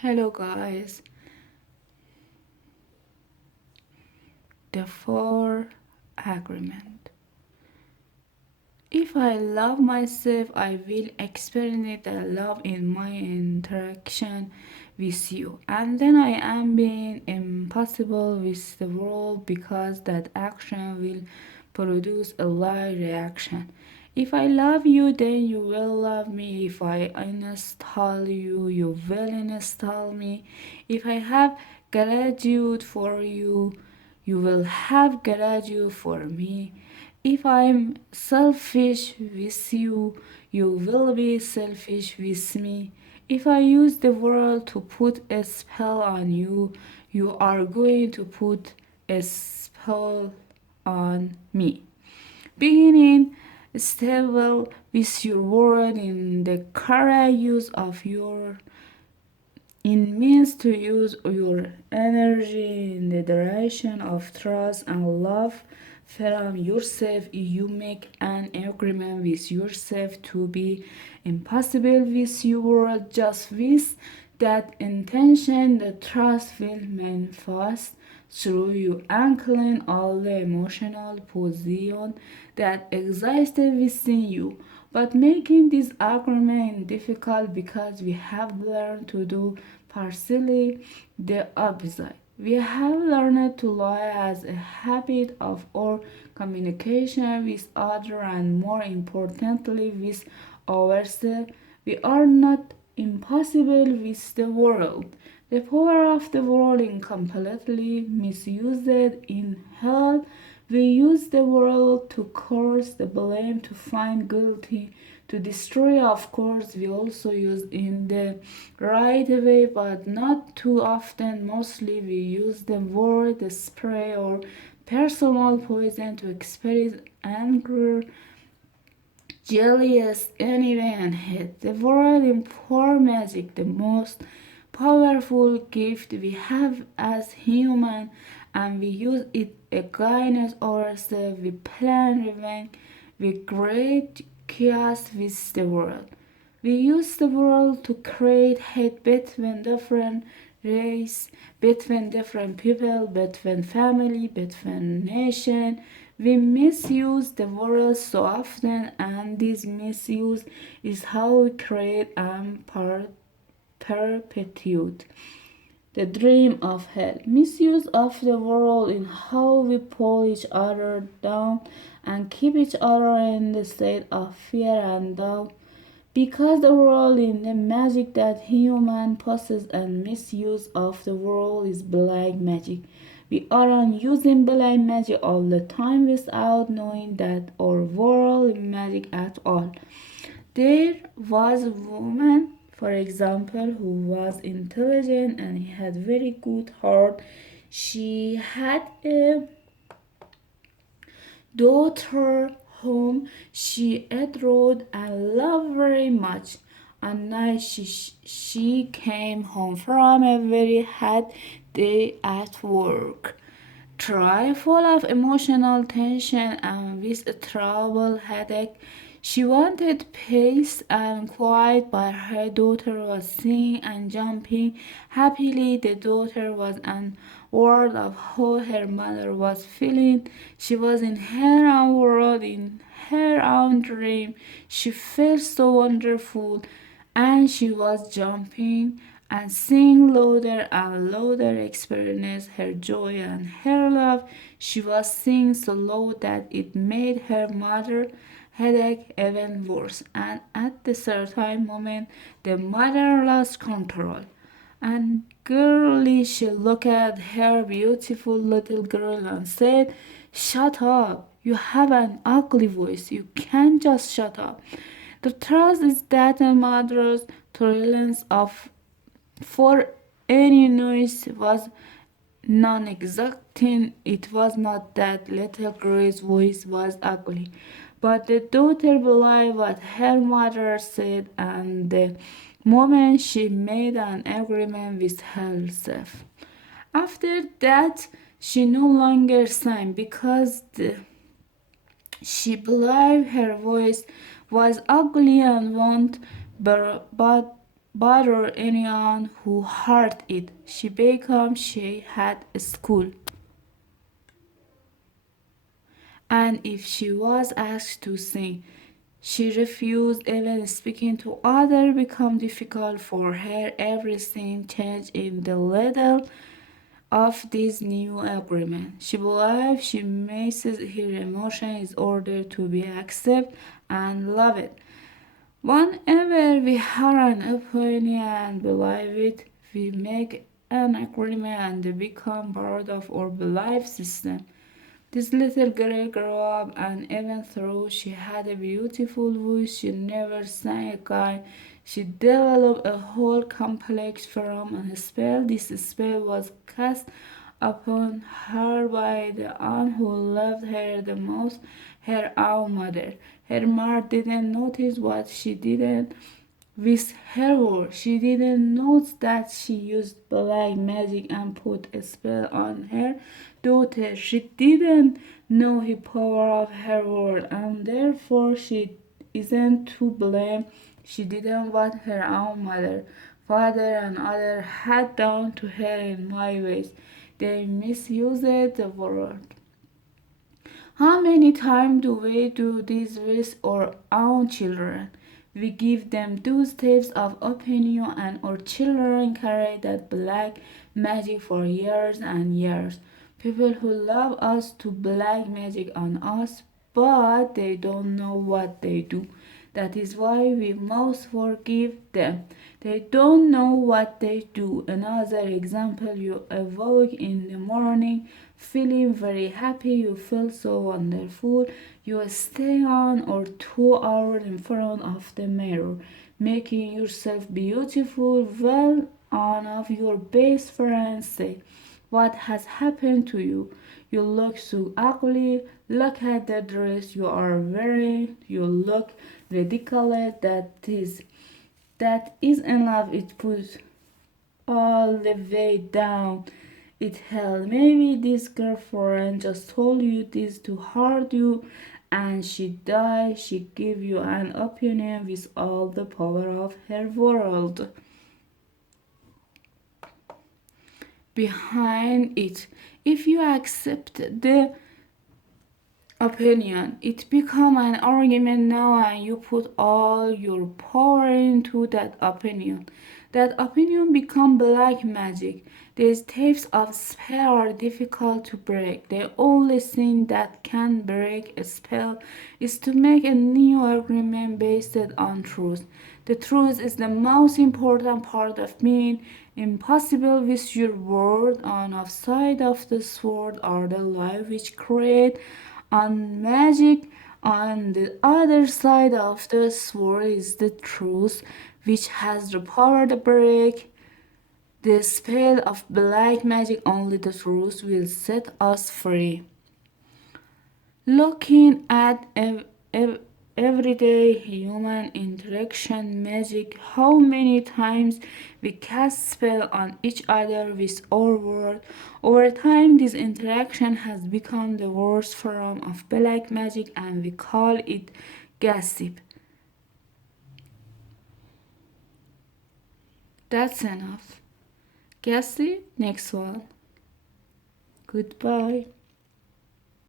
Hello, guys. The four agreement. If I love myself, I will experience the love in my interaction with you. And then I am being impossible with the world because that action will produce a like reaction. If I love you, then you will love me. If I install you, you will install me. If I have gratitude for you, you will have gratitude for me. If I'm selfish with you, you will be selfish with me. If I use the world to put a spell on you, you are going to put a spell on me. Beginning stable with your word in the correct use of your in means to use your energy in the direction of trust and love from yourself. You make an agreement with yourself to be impossible with your world. Just with that intention, the trust will manifest through you and clean all the emotional position that existed within you. But making this agreement difficult because we have learned to do partially the opposite. We have learned to lie as a habit of our communication with others and more importantly with ourselves. We are not impossible with the world. The power of the world is completely misused in hell. We use the world to curse, the blame to find guilty, to destroy. Of course, we also use in the right way, but not too often. Mostly, we use the word, the spray, or personal poison to express anger, jealous, envy, and hate. The world in poor magic, the most powerful gift we have as human, and we use it against ourselves. We plan revenge, we create chaos with the world. We use the world to create hate between different race, between different people, between family, between nation. We misuse the word so often, and this misuse is how we create and perpetuate the dream of hell. Misuse of the world in how we pull each other down and keep each other in the state of fear and doubt. Because the world in the magic that human possess and misuse of the world is black magic. We are on using black magic all the time without knowing that our world is magic at all. There was a woman, for example, who was intelligent and had very good heart. She had a daughter whom she adored and loved very much. One night she came home from a very hard day at work. Try full of emotional tension and with a trouble headache. She wanted peace and quiet, but her daughter was singing and jumping happily. The daughter was an world of how her mother was feeling. She was in her own world, in her own dream. She felt so wonderful, and she was jumping and singing louder and louder, experienced her joy and her love. She was singing so loud that it made her mother headache even worse, and at the certain moment the mother lost control. And girly she looked at her beautiful little girl and said, "Shut up. You have an ugly voice. You can't just shut up." The truth is that a mother's tolerance of for any noise was non-existent. It was not that little girl's voice was ugly, but the daughter believed what her mother said, and the moment she made an agreement with herself. After that, she no longer sang because she believed her voice was ugly and won't, but bother anyone who heard it. She became she had a school. And if she was asked to sing, she refused. Even speaking to others became difficult for her. Everything changed in the little of this new agreement. She believed she misses her emotions in order to be accepted and loved. Whenever we have an opinion and believe it, we make an agreement and become part of our belief system. This little girl grew up, and even though she had a beautiful voice, she never sang again. She developed a whole complex from a spell. This spell was cast upon her by the one who loved her the most, her own mother. Her mother didn't notice what she didn't with her word. She didn't know that she used black magic and put a spell on her daughter. She didn't know the power of her word, and therefore she isn't to blame. She didn't want her own mother, father, and others had done to her in my ways. They misused the word. How many times do we do this with our own children? We give them those types of opinion, and our children carry that black magic for years and years. People who love us do black magic on us, but they don't know what they do. That is why we must forgive them. They don't know what they do. Another example, you awoke in the morning feeling very happy, you feel so wonderful. You stay 1 or 2 hours in front of the mirror, making yourself beautiful. Well, one of your best friends say, "What has happened to you? You look so ugly. Look at the dress you are wearing. You look ridiculous." That is enough. It puts all the way down. It hell. Maybe this girlfriend just told you this to hurt you and she died. She gave you an opinion with all the power of her world behind it. If you accept the opinion, it become an argument now, and you put all your power into that opinion. That opinion become black magic. These types of spell are difficult to break. The only thing that can break a spell is to make a new agreement based on truth. The truth is the most important part of being impossible with your word. On the side of the sword are the life which create and magic. On the other side of the sword is the truth, which has the power to break the spell of black magic. Only the truth will set us free. Looking at everyday human interaction magic, how many times we cast spell on each other with our word. Over time, this interaction has become the worst form of black magic, and we call it gossip. That's enough. Gossip, next one. Goodbye.